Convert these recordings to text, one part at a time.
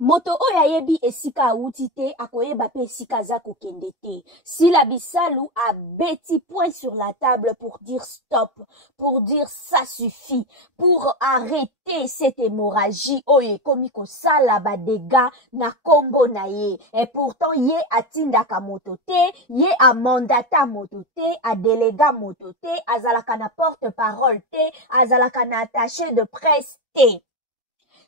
Moto oyo ayebi esika awuti te akoyeba pe esika aza kokende te. Sila Bisalu a bêti point sur la table pour dire stop, pour dire ça suffit, pour arrêter cette hémorragie oyo ekomi kosala ba dégâts na kombo na ye. Et pourtant ye atindaka moto te, ye a mandata moto te, a déléga moto te, azalaka na porte-parole te, azalaka na attaché de presse te.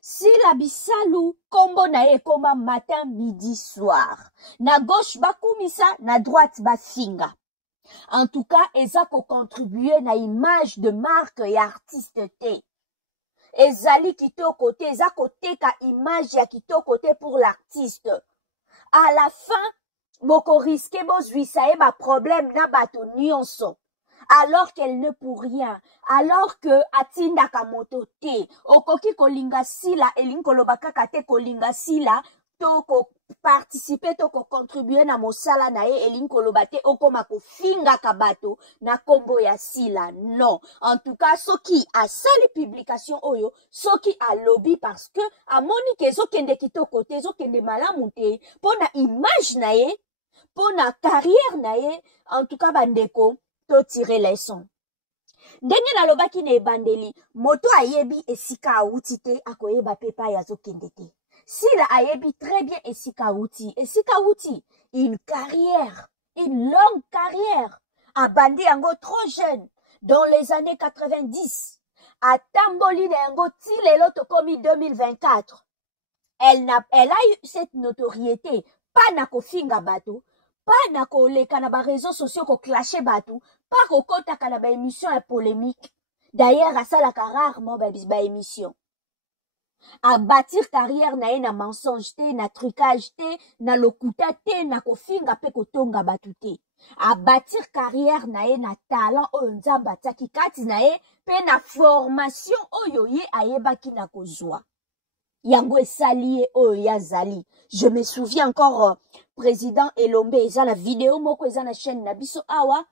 Sila Bisalu, kombo na ye koma matin, midi, soir. Na gauche bakumisa, na droite bafinga. En tout cas, eza ko contribuer na image de marque et artiste te. Ezali kitoko te, eza ko teka image ya kitoko te pour l'artiste. À la fin, boko risque bozwisa ye ba problème na bato nyonso. Alors qu'elle ne pour rien, alors que atinda kamoto te, okoki kolinga sila, elinkoloba kaka te kolinga sila, toko participer, toko contribuer na mosala na ye, elinkoloba te, okoma ko finga kabato, na kombo ya sila, non. En tout cas, soki a sali publication oyo, soki a lobby parce que, a moni ke zo kende kitoko te, zo kende malamu te, pona image na ye, pona carrière na ye, en tout cas bandeko, to tirer leçon. Ndenge na lobaki na ebandeli, moto ayebi esika awuti te akoyeba pepa ya zokende te. Sila ayebi très bien esika awuti. Esika awuti, une carrière, une longue carrière. Abandi yango trop jeune, dans les années 90. Atamboli na yango ti lelo tokomi 2024. Elle a eu cette notoriété, pas na kofinga bato, pas na koleka na ba réseaux sociaux ko clasher batou, pas ko kotaka na ba émission ya polémique. D'ailleurs, asalaka rarement ba émission. A bâtir carrière na ye na mensonge te, na trucage te, na lokuta te, na kofinga pe kotonga batou te. A bâtir carrière na ye na talent oyo nzamba ataki kati na ye, pe na formation oyo ye ayebaki na kozwa. Yango esali ye oyo yazali. Je me souviens encore, président Elombe, eza na vidéo moko eza na chaîne na biso awa,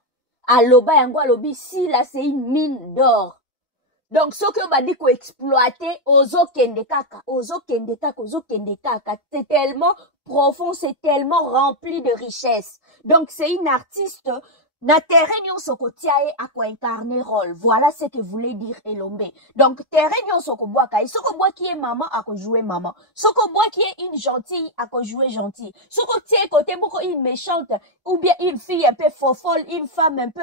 aloba yango alobi si là c'est une mine d'or. Donc ce que badi ko exploiter, ozo kende kaka, c'est tellement profond, c'est tellement rempli de richesse. Donc c'est une artiste na terrain nyonso ko tiaye ako incarner rôle. Voilà ce que voulait dire Elombe. Donc terrain nyonso ko boaka, soko boa qui est maman ako jouer maman. Soko boa qui est une gentille ako jouer gentille. Soko tie côté moko une méchante ou bien une fille un peu fofolle, une femme un peu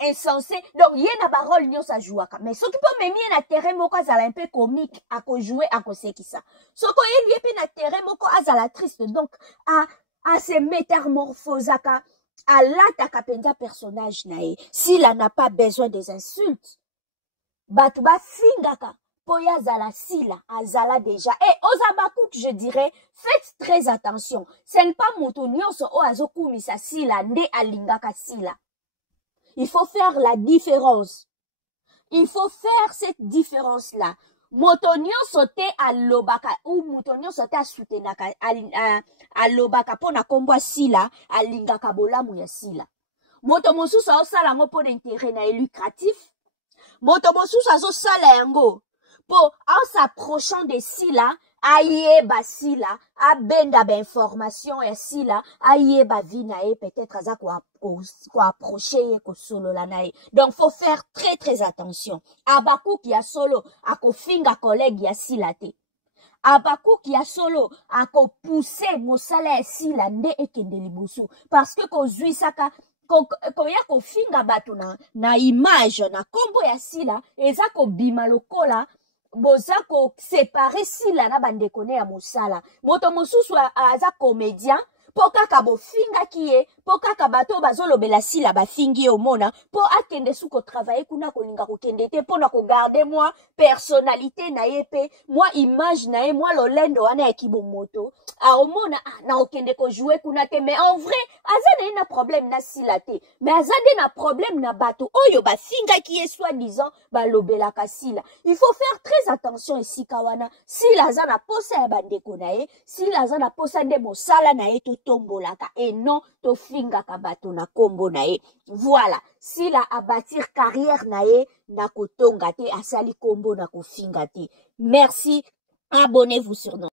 insensée. Donc yé na ba rôle nyonso a jouaka. Mais soko po memi na terrain moko azala un peu comique ako jouer ako sekisa. Soko yé pe na terrain moko azala triste. Donc à se métamorphosaka. Alata kapenza personnage nae. S'il n'a pas besoin des insultes, batuba fingaka. Poya zala sila, azala déjà. Et Ozabakouk, je dirais, faites très attention. Ce n'est pas moutonio so o azoku misa sila, nde alingaka sila. Il faut faire la différence. Il faut faire cette différence-là. Motonio sote alobaka ou motonio sote a soutenaka alobaka pona kombwa sila alingaka bolamu ya sila. Moto mosusu osala ngo pona intérêt na lucratif. Moto mosusu azosala yango po en s'approchant de sila ayeba sila abenda ba information ya sila ayeba vie na ye peut-être aza ko approcher ye ko solo la na ye. Donc faut faire très très attention. Abakou ki ya solo ako finga collègue ya sila te. Abakou ki ya solo ako pousser mosala ya sila nde ekende liboso parce que ko zwisaka koya ko finga bato na image na kombo ya sila eza ko bima lokola boza ko séparer sila na bandeko ne ya mosala. Moto mosusu aza comédien po kaka bo finga kiye po kaka bato bazolobela sila ba fingi omona po akende suko travailler kuna kolinga ko kende te po na ko garder moi personnalité na yepe moi image na ye moi lolendo wana ekibo moto a omona na okende ko jouer kuna te. Mais en vrai azane na problème na sila te mais azade na problème na bato oyo ba finga kiye soi-disant ba lobela ka sila. Il faut faire très attention ici kawana sila azana posa ya bandeko na ye sila azana posa nde mosala na ye to tombolaka et non to finga kabato na kombo na ye. Voilà, sila a bâtir carrière na ye na kotonga te asali kombo na ko finga te. Merci, abonnez-vous sur nous.